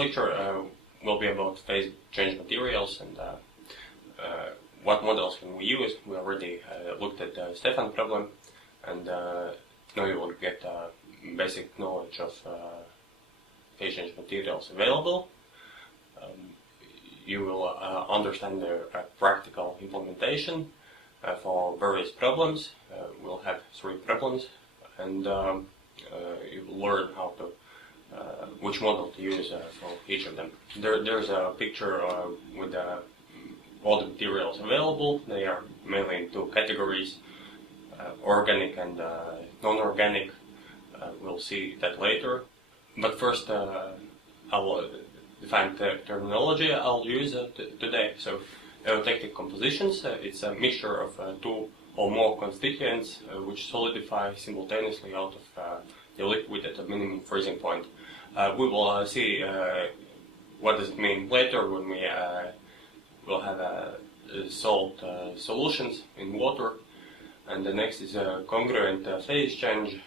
lecture will be about phase change materials and what models can we use. We already looked at the Stefan problem, and now you will get basic knowledge of phase change materials available. You will understand the practical implementation for various problems. We'll have 3 problems, and you will learn how to which model to use for each of them. There's a picture with all the materials available. They are mainly in 2 categories, organic and non-organic. We'll see that later. But first, I will define the terminology I'll use today. So, eutectic compositions, it's a mixture of 2 or more constituents which solidify simultaneously out of the liquid at a minimum freezing point. We will see what does it mean later when we will have salt solutions in water. And the next is a congruent phase change,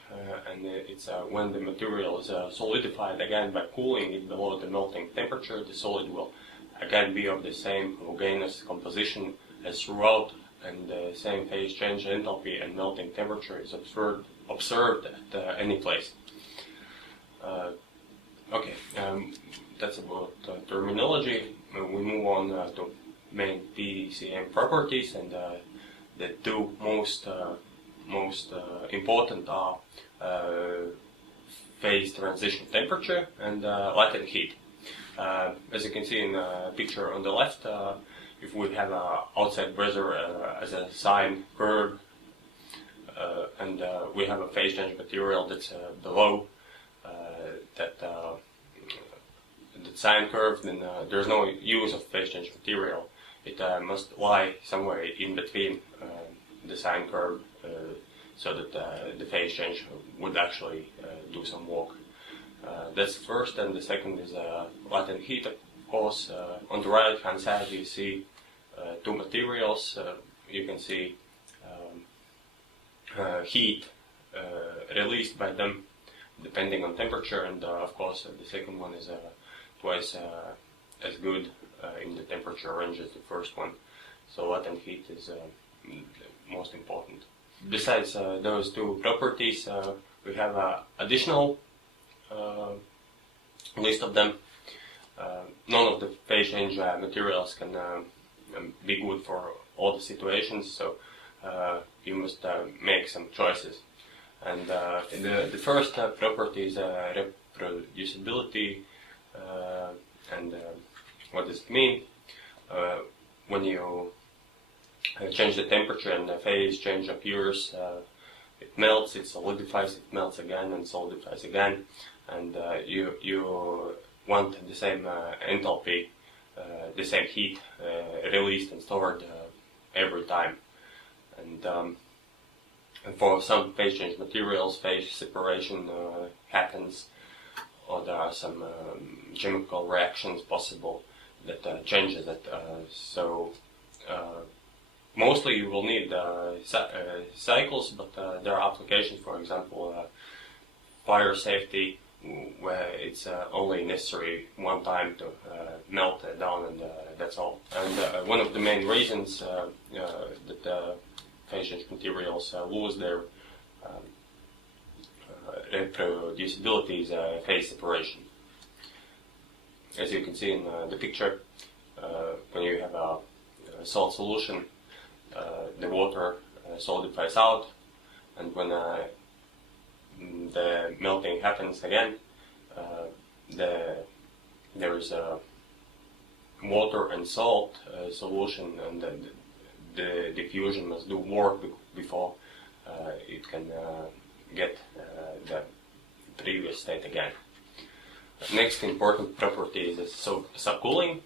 and it's when the material is solidified again by cooling it below the melting temperature. The solid will again be of the same homogeneous composition as throughout, and the same phase change enthalpy and melting temperature is observed at any place. Okay, that's about terminology. We move on to main PCM properties, and the 2 most important are phase transition temperature and latent heat. As you can see in the picture on the left, if we have outside pressure as a sine curve, and we have a phase change material that's below that sine curve, then there's no use of phase change material. It must lie somewhere in between the sine curve, so that the phase change would actually do some work. That's first, and the second is latent heat. Of course, on the right hand side you see 2 materials. You can see heat released by them depending on temperature, and of course the second one is twice as good in the temperature range as the first one. So latent heat is most important. Besides those 2 properties, we have an additional list of them. None of the phase change materials can be good for all the situations, so you must make some choices. And the first property is reproducibility, and what does it mean? When you change the temperature and the phase change appears, it melts, it solidifies, it melts again and solidifies again, and you want the same enthalpy, the same heat released and stored every time. And for some phase change materials, phase separation happens, or there are some chemical reactions possible that changes it. So mostly you will need cycles, but there are applications, for example, fire safety, where it's only necessary one time to melt it down, and that's all. And one of the main reasons that phase change materials lose their reproducibility is phase separation. As you can see in the picture, when you have a salt solution, the water solidifies out, and when the melting happens again, there is a water and salt solution, and the diffusion must do work before it can get the previous state again. Next important property is subcooling,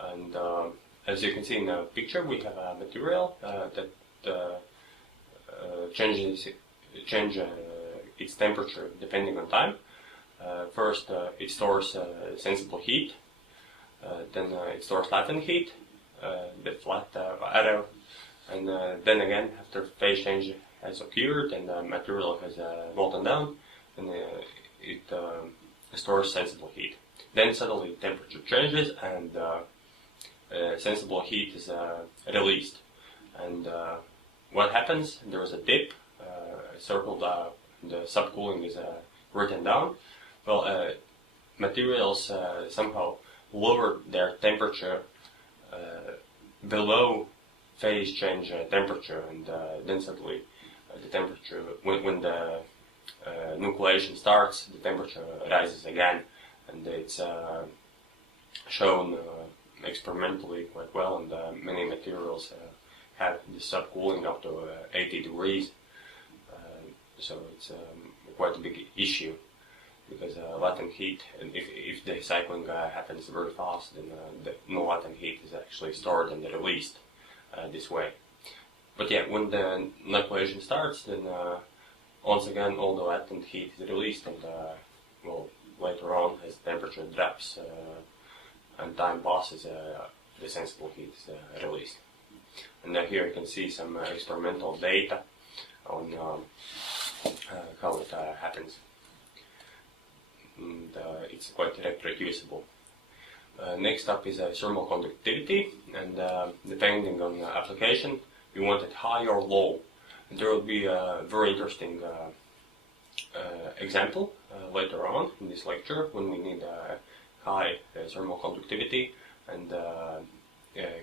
and as you can see in the picture, we have a material that changes its temperature depending on time. First, it stores sensible heat, then it stores latent heat, the flat arrow, and then again, after phase change has occurred and the material has molten down, and it stores sensible heat. then suddenly temperature changes and sensible heat is released. And what happens? There is a dip circled the subcooling is written down. Well, materials somehow lower their temperature below phase change temperature, and then suddenly the temperature, when the nucleation starts, the temperature rises again, and it's shown experimentally quite well, and many materials have this subcooling up to 80 degrees. So it's quite a big issue, because latent heat, and if the cycling happens very fast, then no latent heat is actually stored and released this way. But yeah, when the nucleation starts, then once again all the latent heat is released, and well, later on, as temperature drops and time passes, the sensible heat is released. And here you can see some experimental data on how it happens. And it's quite reproducible. Next up is thermal conductivity, and depending on the application, you want it high or low. And there will be a very interesting example later on in this lecture, when we need high thermal conductivity, and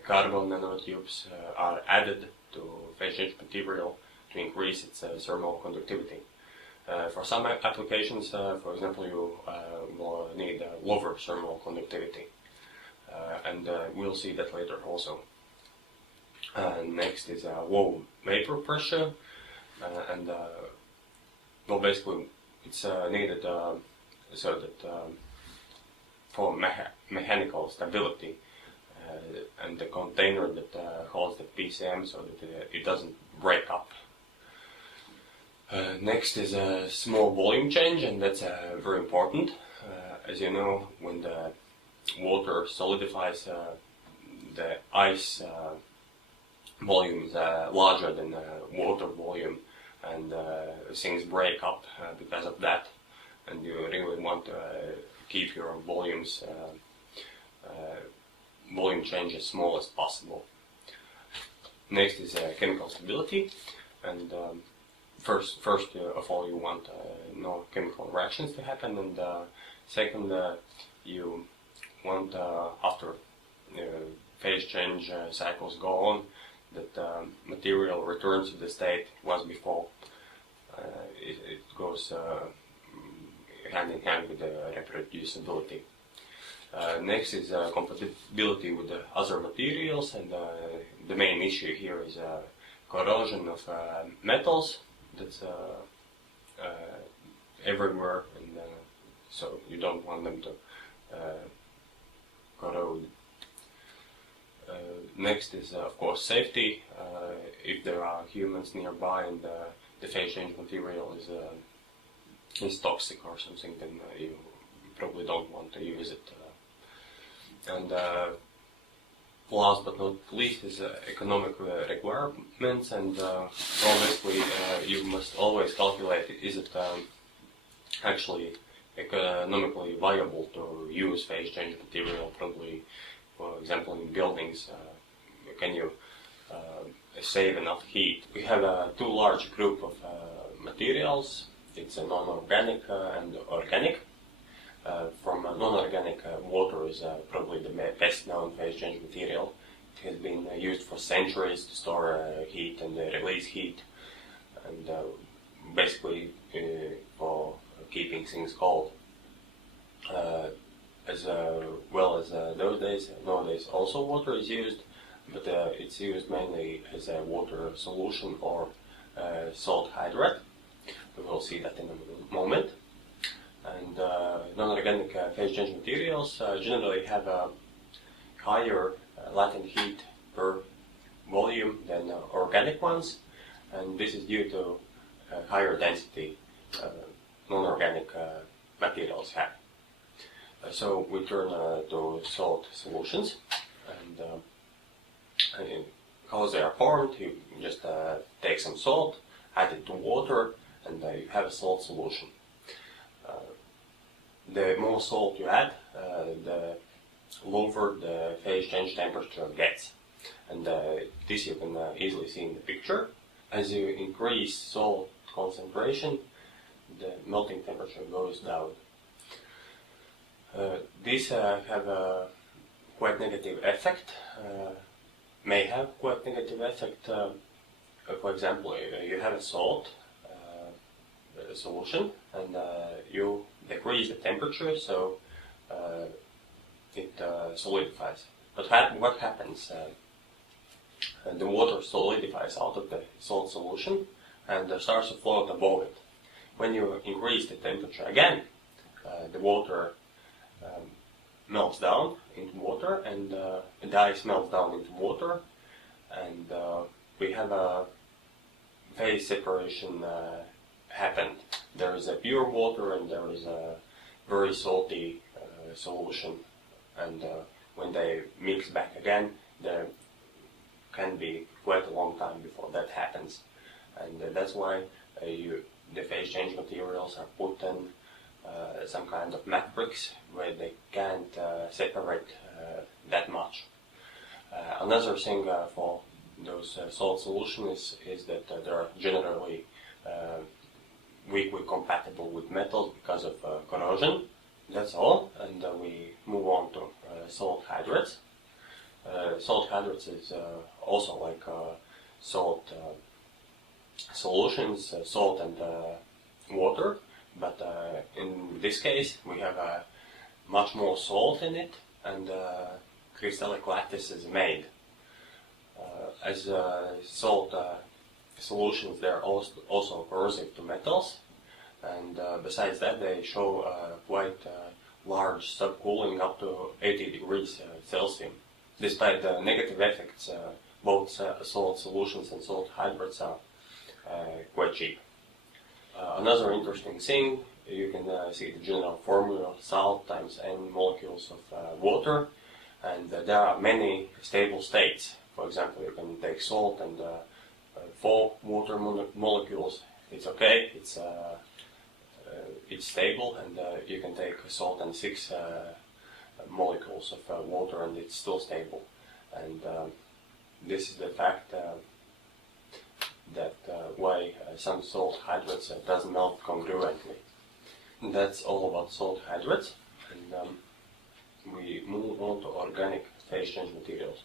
carbon nanotubes are added to phase change material to increase its thermal conductivity. For some applications, for example, you will need lower thermal conductivity, and we'll see that later also. Next is low vapor pressure, and well, basically it's needed so that for mechanical stability, and the container that holds the PCM, so that it doesn't break up. Next is a small volume change, and that's very important. As you know, when the water solidifies, the ice volume is larger than the water volume, and things break up because of that, and you really want to keep your volumes volume change as small as possible. Next is chemical stability, and first of all, you want no chemical reactions to happen, and second, you want after phase change cycles go on, that material returns to the state it was before. It goes hand in hand with the reproducibility. Next is compatibility with the other materials, and the main issue here is corrosion of metals. That's everywhere, and so you don't want them to corrode. Next is of course safety. If there are humans nearby and the phase change material is toxic or something, then you probably don't want to use it. And last but not least is economic requirements, and obviously you must always calculate, is it actually economically viable to use phase change material. Probably, for example, in buildings, can you save enough heat? We have two large group of materials. It's a non-organic and organic. From non-organic, water is probably the best known phase change material. It has been used for centuries to store heat and release heat, and basically for keeping things cold. As well as those days, nowadays also water is used, but it's used mainly as a water solution or salt hydrate. We will see that in a moment. And non-organic phase change materials generally have a higher latent heat per volume than organic ones, and this is due to higher density non-organic materials have. So we turn to salt solutions, and how they are formed. You just take some salt, add it to water, and you have a salt solution. The more salt you add, the lower the phase change temperature gets. And this you can easily see in the picture. As you increase salt concentration, the melting temperature goes down. This have a quite negative effect, may have quite negative effect. For example, you have a salt solution and you decrease the temperature, so it solidifies. But what happens? The water solidifies out of the salt solution and starts to float above it. When you increase the temperature again, the water melts down into water, and the ice melts down into water, and we have a phase separation happen. There is a pure water and there is a very salty solution, and when they mix back again, there can be quite a long time before that happens, and that's why the phase change materials are put in some kind of matrix where they can't separate that much. Another thing for those salt solutions is that they're generally weakly compatible with metals because of corrosion. That's all, and we move on to salt hydrates. Salt hydrates is also like salt solutions, salt and water, but in this case we have much more salt in it, and crystallic lattice is made. As salt solutions, they're also corrosive to metals, and besides that they show quite large subcooling up to 80 degrees Celsius. Despite the negative effects, both salt solutions and salt hydrates are quite cheap. Another interesting thing, you can see the general formula: salt times n molecules of water, and there are many stable states. For example, you can take salt and 4 water molecules. It's okay, it's stable, and you can take salt and 6 molecules of water, and it's still stable. And this is the fact that why some salt hydrates doesn't melt congruently. And that's all about salt hydrates, and we move on to organic phase change materials.